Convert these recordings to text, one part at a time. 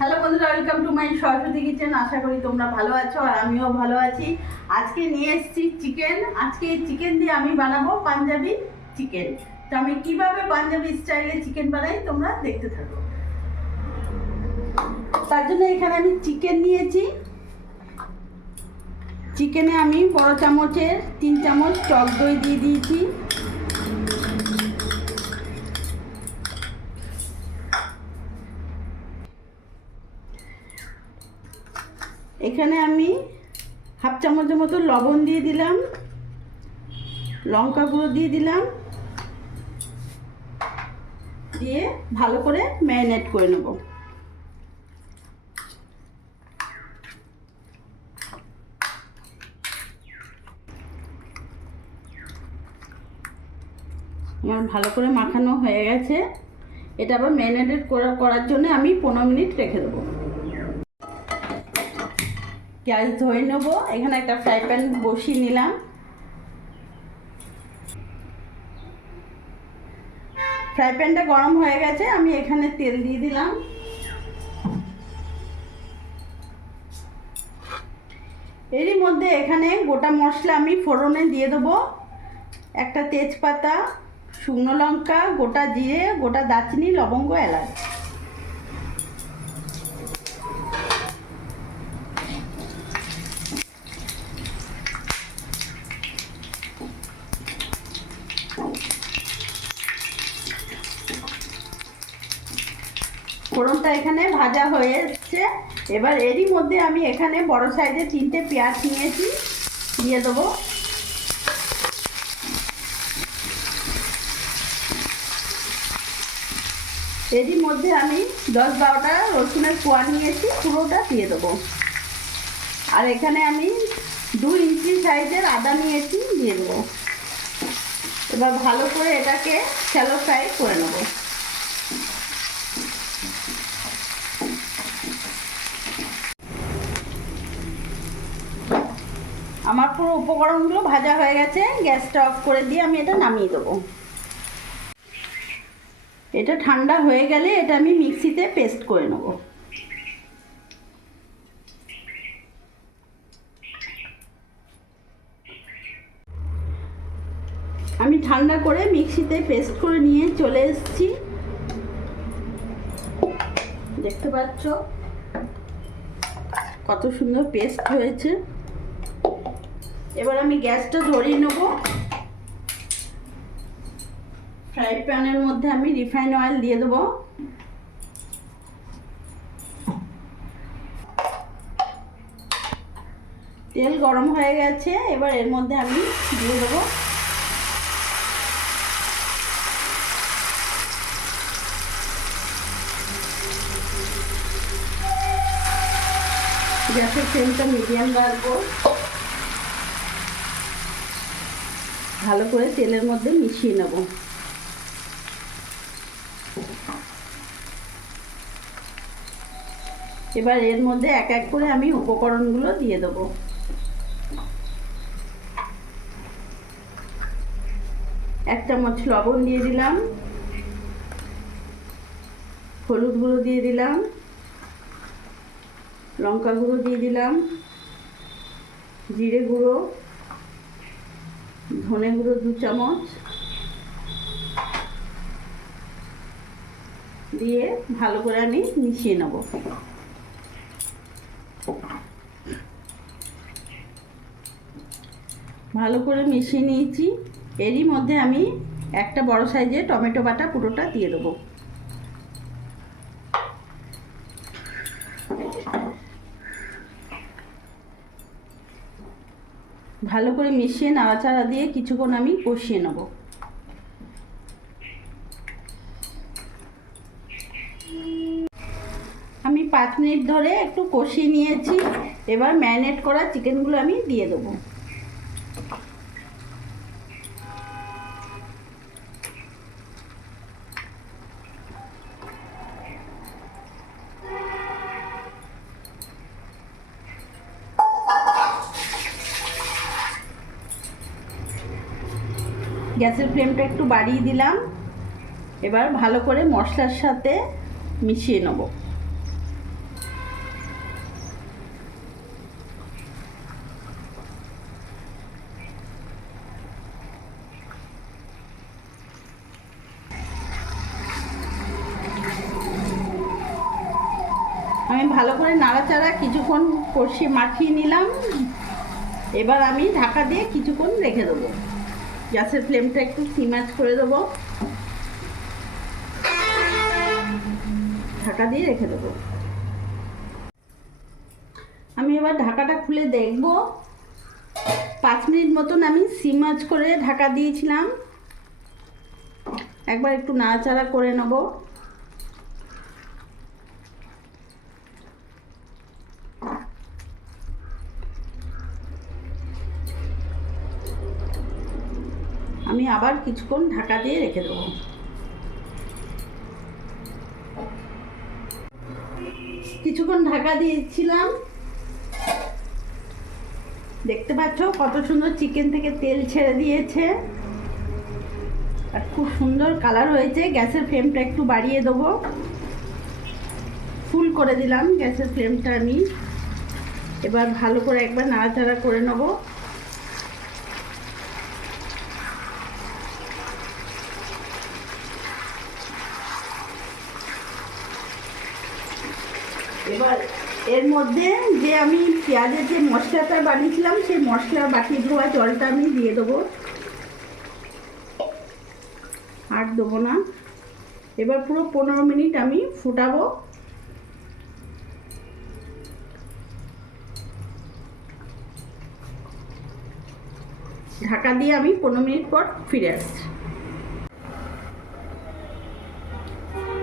Hello বন্ধুরা, welcome to my Saraswati kitchen. আশা করি তোমরা ভালো আছো আর আমিও ভালো আছি। আজকে নিয়ে এসেছি চিকেন। আজকে এই চিকেন দিয়ে আমি বানাবো পাঞ্জাবি চিকেন। তো আমি কিভাবে পাঞ্জাবি স্টাইলে চিকেন বানাই তোমরা দেখতে থাকো। তার জন্য এখানে আমি চিকেন নিয়েছি। চিকেনে আমি বড় চামচের 3 চামচ টক দই দিয়ে দিয়েছি। এখানে আমি হাফ চামচের মতো লবণ দিয়ে দিলাম, লঙ্কা গুঁড়ো দিয়ে দিলাম, দিয়ে ভালো করে ম্যারিনেট করে নেব। আমার ভালো করে মাখানো হয়ে গেছে। এটা আবার ম্যারিনেট করার জন্য আমি 15 মিনিট রেখে দেবো। গ্যাস ধরে নেব। এখানে একটা ফ্রাই প্যান বসিয়ে নিলাম। ফ্রাই প্যানটা গরম হয়ে গেছে, আমি এখানে তেল দিয়ে দিলাম। এরই মধ্যে এখানে গোটা মশলা আমি ফোড়নে দিয়ে দেবো। একটা তেজপাতা, শুকনো লঙ্কা, গোটা জিরে, গোটা দারচিনি, লবঙ্গ, এলাচ। ফোড়নটা এখানে ভাজা হয়ে এসছে। এবার এরই মধ্যে আমি এখানে বড় সাইজের 3টে পেঁয়াজ নিয়েছি, দিয়ে দেবো। এরই মধ্যে আমি 10-12টা রসুনের কোয়া নিয়েছি, পুরোটা দিয়ে দেবো। আর এখানে আমি 2 ইঞ্চি সাইজের আদা নিয়েছি, দিয়ে দেবো। এবার ভালো করে এটাকে শ্যালো ফ্রাই করে নেব। আমার পুরো উপকরণগুলো ভাজা হয়ে গেছে। গ্যাসটা অফ করে দিয়ে আমি এটা নামিয়ে দেবো। এটা ঠান্ডা হয়ে গেলে এটা আমি মিক্সিতে পেস্ট করে নেব। আমি ঠান্ডা করে মিক্সিতে পেস্ট করে নিয়ে চলে এসেছি। দেখতে পাচ্ছ কত সুন্দর পেস্ট হয়েছে। এবার আমি গ্যাসটা ধরিয়ে নেব। ফ্রাই প্যানের মধ্যে আমি রিফাইন অয়েল দিয়ে দেবো। তেল গরম হয়ে গেছে। এবার এর মধ্যে আমি দিয়ে দেবো গ্যাসের ফ্লেমটা মিডিয়াম রাখবো। ভালো করে তেলের মধ্যে মিশিয়ে নেব। এবার এর মধ্যে এক এক করে আমি উপকরণগুলো দিয়ে দেবো। 1 চামচ লবণ দিয়ে দিলাম, হলুদ গুঁড়ো দিয়ে দিলাম, লঙ্কা গুঁড়ো দিয়ে দিলাম, জিরে গুঁড়ো, ধনে গুঁড়ো 2 চামচ দিয়ে ভালো করে আমি মিশিয়ে নেব। ভালো করে মিশিয়ে নিয়েছি। এরই মধ্যে আমি একটা বড় সাইজের টমেটো বাটা পুরোটা দিয়ে দেবো। ভালো করে মিশিয়ে নাড়াচাড়া দিয়ে কিছুক্ষণ আমি কষিয়ে নেব। আমি 5 মিনিট ধরে একটু কষিয়ে নিয়েছি। এবার ম্যারিনেট করা চিকেনগুলো আমি দিয়ে দেবো। গ্যাসের ফ্লেমটা একটু বাড়িয়ে দিলাম। এবার ভালো করে মশলার সাথে মিশিয়ে নেব। আমি ভালো করে নাড়াচাড়া কিছুক্ষণ কষিয়ে মাখিয়ে নিলাম। এবার আমি ঢাকা দিয়ে কিছুক্ষণ রেখে দেবো। গ্যাসের ফ্লেমটা একটু সিম আঁচ করে দেবো, ঢাকা দিয়ে রেখে দেবো। আমি এবার ঢাকাটা খুলে দেখব। 5 মিনিট মতন আমি সিম আঁচ করে ঢাকা দিয়েছিলাম। একবার একটু নাড়াচাড়া করে নেব। আমি আবার কিছুক্ষণ ঢাকা দিয়ে রেখে দেবো। কিছুক্ষণ ঢাকা দিয়েছিলাম, দেখতে পাচ্ছ কত সুন্দর চিকেন থেকে তেল ছেড়ে দিয়েছে আর খুব সুন্দর কালার হয়েছে। গ্যাসের ফ্লেমটা একটু বাড়িয়ে দেবো, ফুল করে দিলাম গ্যাসের ফ্লেমটা আমি। এবার ভালো করে একবার নাড়াচাড়া করে নেব। এবার এর মধ্যে যে আমি পেঁয়াজের যে মশলাটা বানিয়েছিলাম সেই মশলা বাটি ধোয়া জলটা আমি দিয়ে দেবো, আর দেবো না। এবার পুরো 15 মিনিট আমি ফুটাবো। ঢাকা দিয়ে আমি 15 মিনিট পর ফিরে আসছি।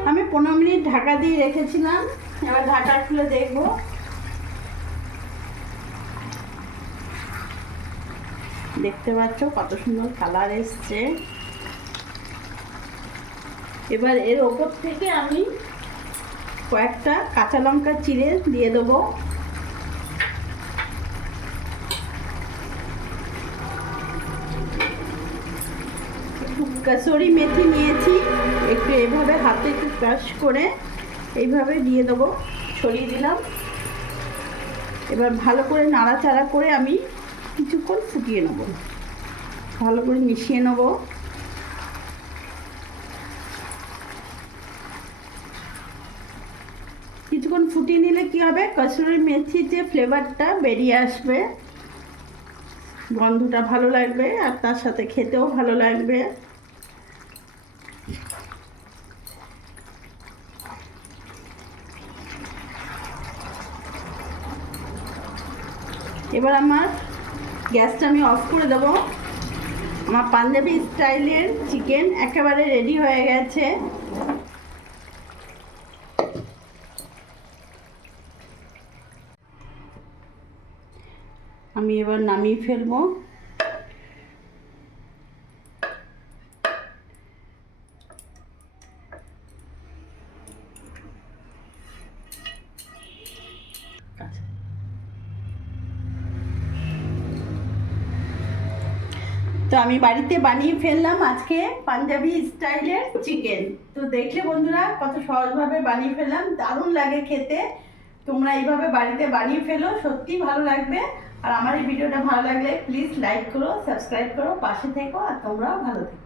আমি 15 মিনিট ঢাকা দিয়ে রেখেছিলাম, এবার ঢাকা খুলে দেখব। দেখতে পাচ্ছ কত সুন্দর কালার এসছে। এবার এর ওপর থেকে আমি কয়েকটা কাঁচা লঙ্কা চিড়ে দিয়ে দেবো। একটু কসুরি মেথি নিয়েছি, একটু এভাবে হাতে একটু ক্রাশ করে এইভাবে দিয়ে দেবো, ছড়িয়ে দিলাম। এবার ভালো করে নাড়াচাড়া করে আমি কিছুক্ষণ ফুটিয়ে নেব, ভালো করে মিশিয়ে নেব। কিছুক্ষণ ফুটিয়ে নিলে কি হবে, কসুরি মেথির যে ফ্লেভারটা বেরিয়ে আসবে, গন্ধটা ভালো লাগবে আর তার সাথে খেতেও ভালো লাগবে। এবার আমার গ্যাসটা আমি অফ করে দেবো। আমার পাঞ্জাবি স্টাইলের চিকেন একেবারে রেডি হয়ে গেছে। আমি এবার নামিয়ে ফেলবো। তো আমি বাড়িতে বানিয়ে ফেললাম আজকে পাঞ্জাবি স্টাইলের চিকেন। তো দেখলে বন্ধুরা কত সহজভাবে বানিয়ে ফেললাম, দারুণ লাগে খেতে। তোমরা এইভাবে বাড়িতে বানিয়ে ফেলো, সত্যি ভালো লাগবে। আর আমার এই ভিডিওটা ভালো লাগলে প্লিজ লাইক করো, সাবস্ক্রাইব করো, পাশে থেকো, আর তোমরাও ভালো থেকো।